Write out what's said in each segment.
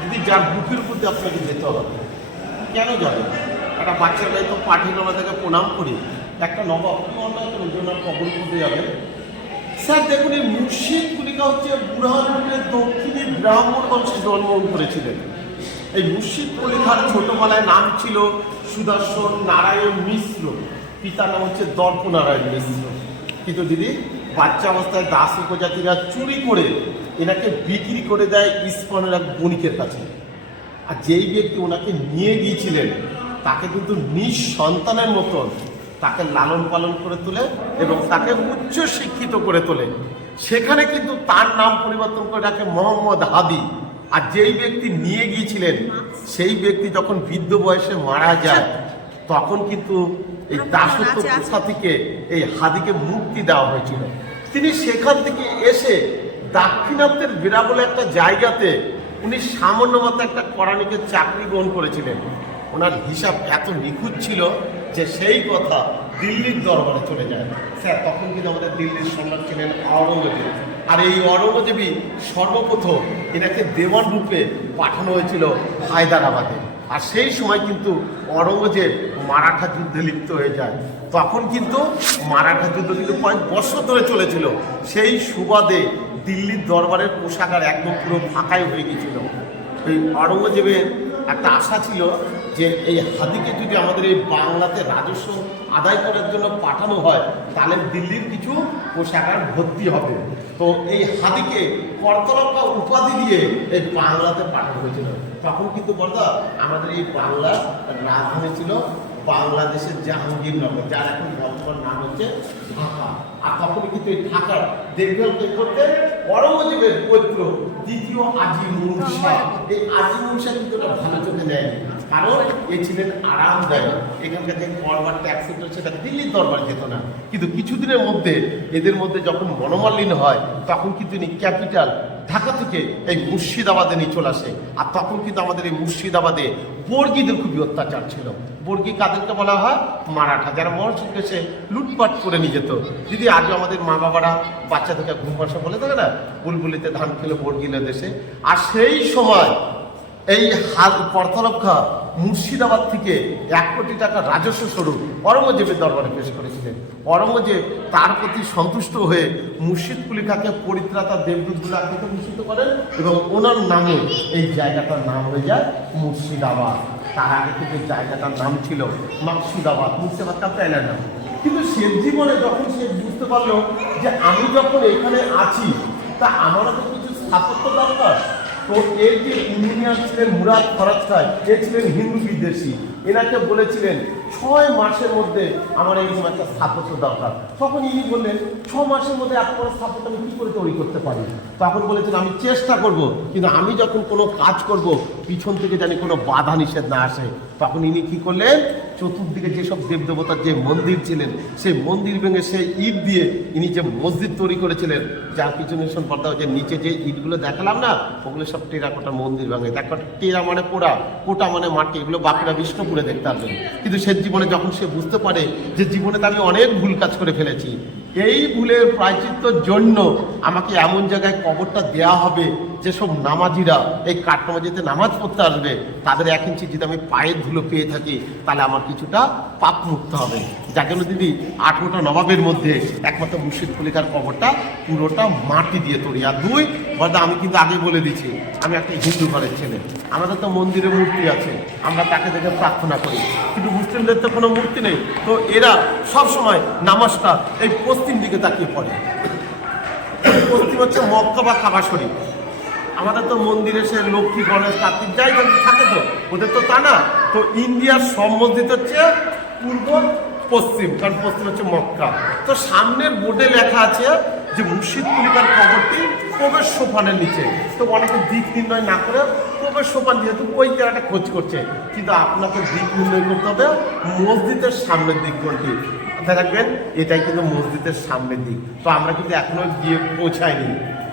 যদি যার বুকের উপর দিয়ে আপনাকে যেতে হবে, কেন যাবে? একটা বাচ্চার গায়ে তো পাঠিয়ে থেকে প্রণাম করি, একটা নবাব কবর করতে যাবেন। স্যার দেখুন, এই মুর্শিদ কুলিকা হচ্ছে বুরহানপুরের দক্ষিণী ব্রাহ্মণ বংশে জন্মগ্রহণ করেছিলেন। এই মুর্শিদ কুলিকার ছোটবেলায় নাম ছিল সুদর্শন নারায়ণ মিশ্র, পিতার নাম হচ্ছে দর্প নারায়ণ মিশ্র। কিন্তু দিদি বাচ্চা অবস্থায় দাস উপজাতিরা চুরি করে এনাকে বিক্রি করে দেয় ইস্কনের এক বণিকের কাছে। আর যেই ব্যক্তি ওনাকে নিয়ে গিয়েছিলেন তাকে কিন্তু নিঃসন্তানের মতন তাকে লালন পালন করে তোলে এবং তাকে উচ্চ শিক্ষিত করে তোলে। সেখানে কিন্তু তার নাম পরিবর্তন করে রাখে মোহাম্মদ হাদি। আর যেই ব্যক্তি নিয়ে গিয়েছিলেন সেই ব্যক্তি যখন বৃদ্ধ বয়সে মারা যায় তখন কিন্তু এই দাসত্ব প্রথা থেকে এই হাদিকে মুক্তি দেওয়া হয়েছিল। তিনি সেখান থেকে এসে দাক্ষিণাত্যের বেড়া বলে একটা জায়গাতে উনি সামান্য মতো একটা কোরআনিকের চাকরি গ্রহণ করেছিলেন। ওনার হিসাব এত নিখুঁত ছিল যে সেই কথা দিল্লির দরবারে চলে যায়। স্যার তখন কিন্তু আমাদের দিল্লির সম্রাট ছিলেন আওরঙ্গজেব। আর এই আওরঙ্গজেবই সর্বপ্রথম এনাকে দেওয়ান রূপে পাঠানো হয়েছিল হায়দ্রাবাদে। আর সেই সময় কিন্তু আওরঙ্গজেব মারাঠা যুদ্ধে লিপ্ত হয়ে যায়। তখন কিন্তু মারাঠা যুদ্ধ কিন্তু কয়েক বছর ধরে চলেছিল। সেই সুবাদে দিল্লির দরবারের পোশাকার একদম পুরো ফাঁকাই হয়ে গিয়েছিল। এই আওরঙ্গজেবের একটা আশা ছিল যে এই হাদিকে যদি আমাদের এই বাংলাতে রাজস্ব আদায় করার জন্য পাঠানো হয় তাহলে দিল্লির কিছু পোশাকার ভর্তি হবে। তো এই হাদিকে করতলকা উপাধি দিয়ে এই বাংলাতে পাঠানো হয়েছিল। তখন কিন্তু বলতো আমাদের এই বাংলার রাজধানী ছিল বাংলাদেশের জাহাঙ্গীরনগর, যার এখন বর্তমান নাম হচ্ছে ঢাকা। আর তখন কিন্তু এই ঢাকার দেখভাল করতে আওরঙ্গজেবের পৌত্র দ্বিতীয় আজিমুল শাহ। এই আজিমুল শাহ কিন্তু এটা ভালো চোখে নেয়নি, কারণ এ ছিলেন আরামদায়ক। এখানকার যে করবার ট্যাক্স সেটা দিল্লির দরবার যেত না। কিন্তু কিছুদিনের মধ্যে এদের মধ্যে যখন মনোমালিন্য হয় তখন কিন্তু ইনি ক্যাপিটাল ঢাকা থেকে এই মুর্শিদাবাদে নিয়ে চলে আসে। আর তখন কিন্তু আমাদের এই মুর্শিদাবাদে বর্গীদের খুবই অত্যাচার ছিল। বর্গী কাদেরকে বলা হয়? মারাঠা, যারা মহারাষ্ট্রকে সে লুটপাট করে নিয়ে যেত। যদি আজও আমাদের মা বাবারা বাচ্চাদেরকে ঘুম পাশা বলে থাকে না, বুলবুলিতে ধান খেলে বর্গীদের দেশে। আর সেই সময় এই করতলকা মুর্শিদাবাদ থেকে 1 কোটি টাকা রাজস্ব স্বরূপ আওরঙ্গজেবের দরবারে পেশ করেছিলেন। আওরঙ্গজেব তার প্রতি সন্তুষ্ট হয়ে মুর্শিদ কুলিকাকে পরিত্রাতা দেবদূতগুলো আকৃত ভূষিত করেন এবং ওনার নামে এই জায়গাটার নাম হয়ে যায় মুর্শিদাবাদ। তার আগে থেকে জায়গাটার নাম ছিল মাকসুদাবাদ, মুর্শিদাবাদটা প্যানের নাম। কিন্তু সে জীবনে যখন সে বুঝতে পারলো যে আমি যখন এখানে আছি তা আমারও তো কিছু স্থাপত্য দরকার। তো এর যে ইঞ্জিনিয়ার ছিলেন মুরাদ ফরাজ খান, এ ছিলেন হিন্দু বিদ্বেষী। এনাকে বলেছিলেন 6 মাসের মধ্যে আমার এইরকম একটা স্থাপত্য দরকার। তখন ইনি বললেন 6 মাসের মধ্যে এত বড় স্থাপত্য আমি কী করে তৈরি করতে পারি? তখন বলেছেন আমি চেষ্টা করব, কিন্তু আমি যখন কোনো কাজ করব পিছন থেকে জানি কোনো বাধা নিষেধ না আসে। তখন ইনি কী করলেন, চতুর্দিকে যেসব দেবদেবতার যে মন্দির ছিলেন সেই মন্দির ভেঙে সেই ইট দিয়ে ইনি যে মসজিদ তৈরি করেছিলেন, যার পিছনে পর্দা যে নিচে যে ইটগুলো দেখালাম না, ওগুলো সব টেরাকোটা মন্দির ভাঙে। দেখো টেরা মানে পোড়া, কোটা মানে মাটি, এগুলো বাঁকুড়া বিষ্ণুপুরে দেখতে আসবেন। কিন্তু সে জীবনে যখন সে বুঝতে পারে যে জীবনে তো আমি অনেক ভুল কাজ করে ফেলেছি, এই ভুলের প্রায়শ্চিত্তর জন্য আমাকে এমন জায়গায় কবরটা দেওয়া হবে যেসব নামাজিরা এই কাঠনামাজিতে নামাজ পড়তে আসবে তাদের 1 ইঞ্চি যদি আমি পায়ের ধুলো পেয়ে থাকি তাহলে আমার কিছুটা পাপ মুক্ত হবে। যার জন্য দিদি 18টা নবাবের মধ্যে একমাত্র মুর্শিদ কুলিকার কবরটা পুরোটা মাটি দিয়ে তৈরি। আর 2 বলতে আমি কিন্তু আগে বলে দিচ্ছি আমি একটা হিন্দু ঘরের ছেলে, আমাদের তো মন্দিরে মূর্তি আছে, আমরা তাকে দেখে প্রার্থনা করি, কিন্তু মুসলিমদের তো কোনো মূর্তি নেই। তো এরা সবসময় নামাজটা এই পশ্চিম দিকে তাকিয়ে পড়ে। পশ্চিম হচ্ছে মক্কা বা কাবা শরীফ। আমাদের তো মন্দিরে সে লক্ষ্মী গণেশ কার্তিক যাই থাকে, তো ওদের তো তা না। তো ইন্ডিয়ার সব মসজিদ হচ্ছে পূর্ব পশ্চিম, কারণ পশ্চিম হচ্ছে মক্কা। তো সামনের বোর্ডে লেখা আছে যে মুর্শিদ কুলিকার কবরটি প্রবেশ সোপানের নিচে। তো অনেকে দিক নির্ণয় না করে প্রবেশ সোপান যেহেতু ওই জায়গাটা খোঁজ করছে, কিন্তু আপনাকে দিক নির্ণয় করতে হবে মসজিদের সামনের দিক কোনটি। মাথায় রাখবেন এটাই কিন্তু মসজিদের সামনের দিক। তো আমরা কিন্তু এখনো গিয়ে পৌঁছাইনি।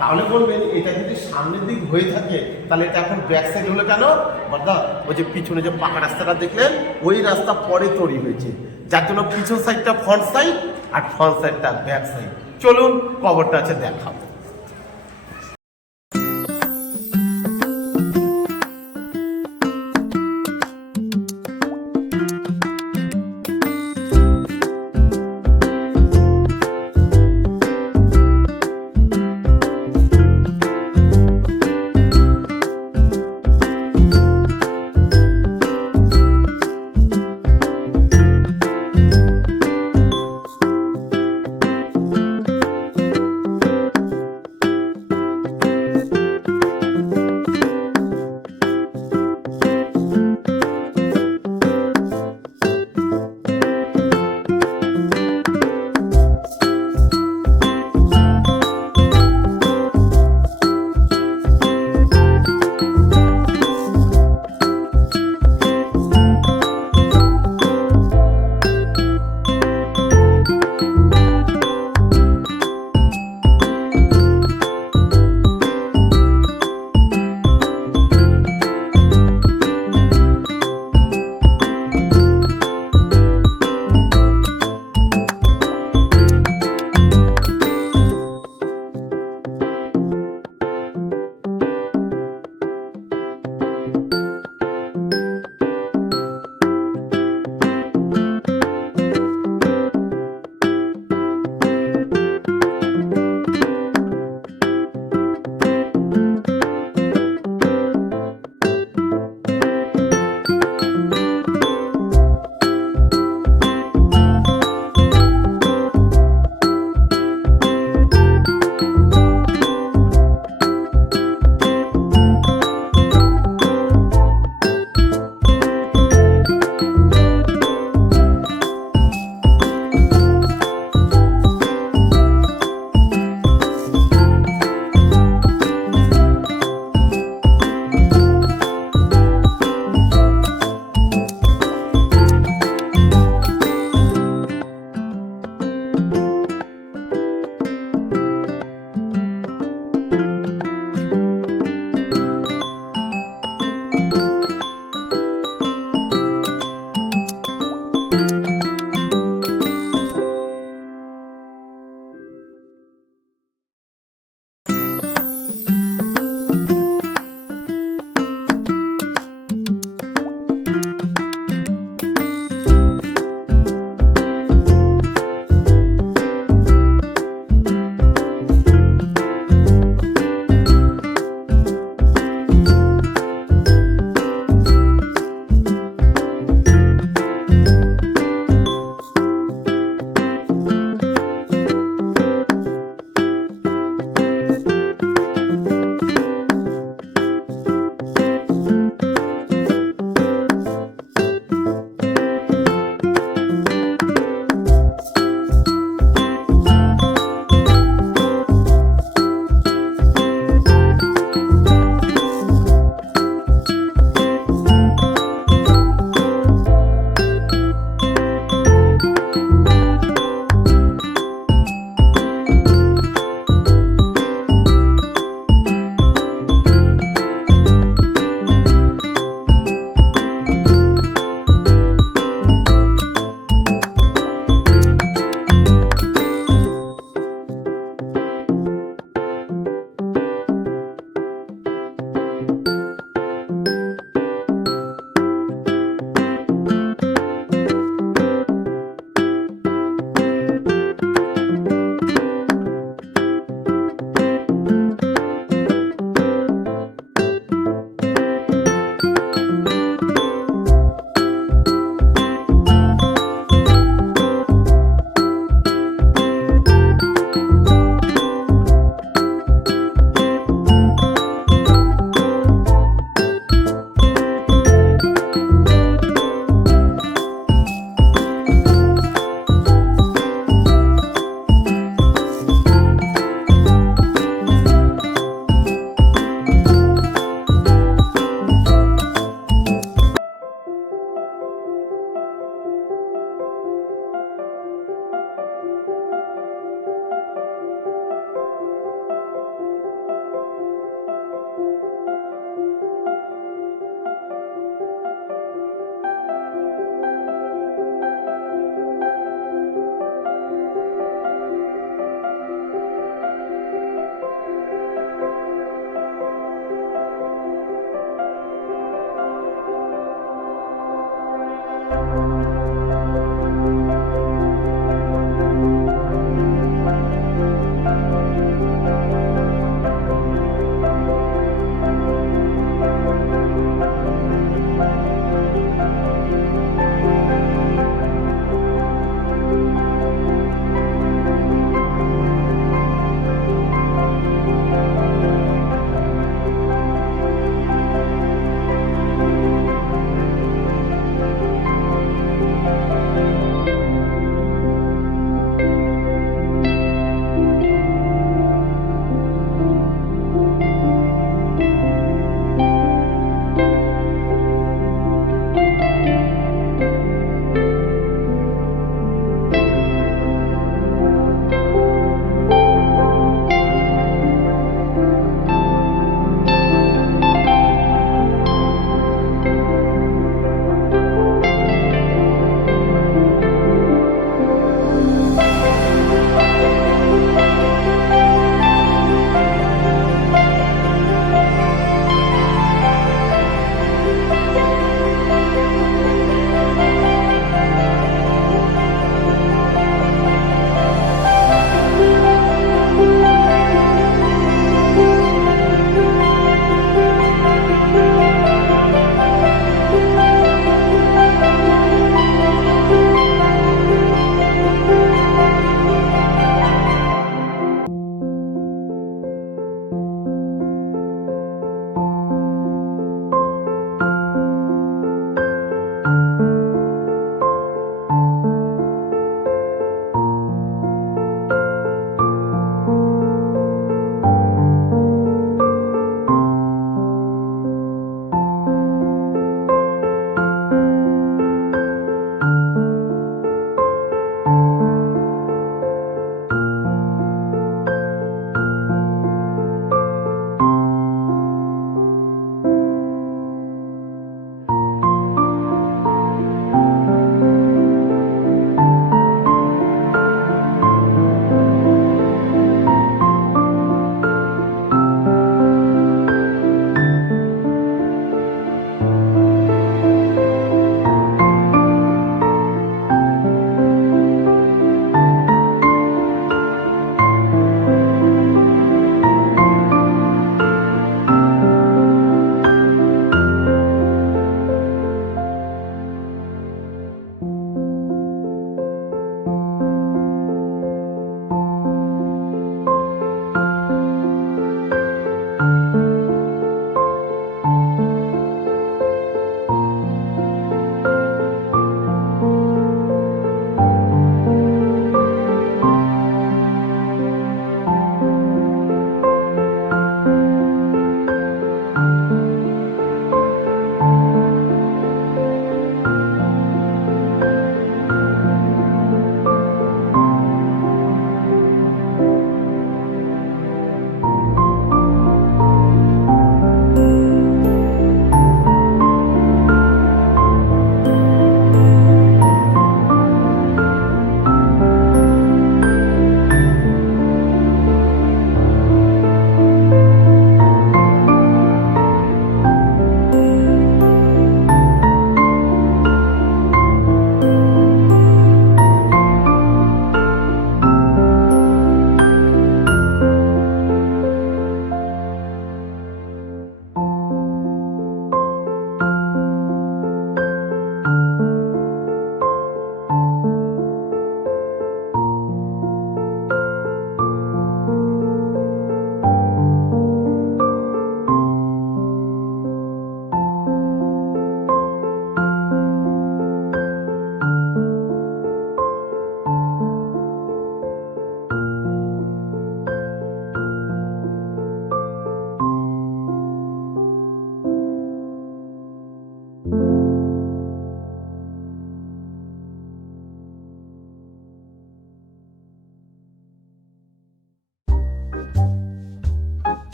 তাহলে বলবেন এটা যদি সামনের দিক হয়ে থাকে তাহলে এটা এখন ব্যাক সাইড হলো কেন? বলদা ওই যে পিছনে যে পাকা রাস্তাটা দেখলেন ওই রাস্তা পরে তৈরি হয়েছে, যার জন্য পিছন সাইডটা ফ্রন্ট সাইড আর ফ্রন্ট সাইডটা ব্যাক সাইড। চলুন কবরটা আছে দেখাবো।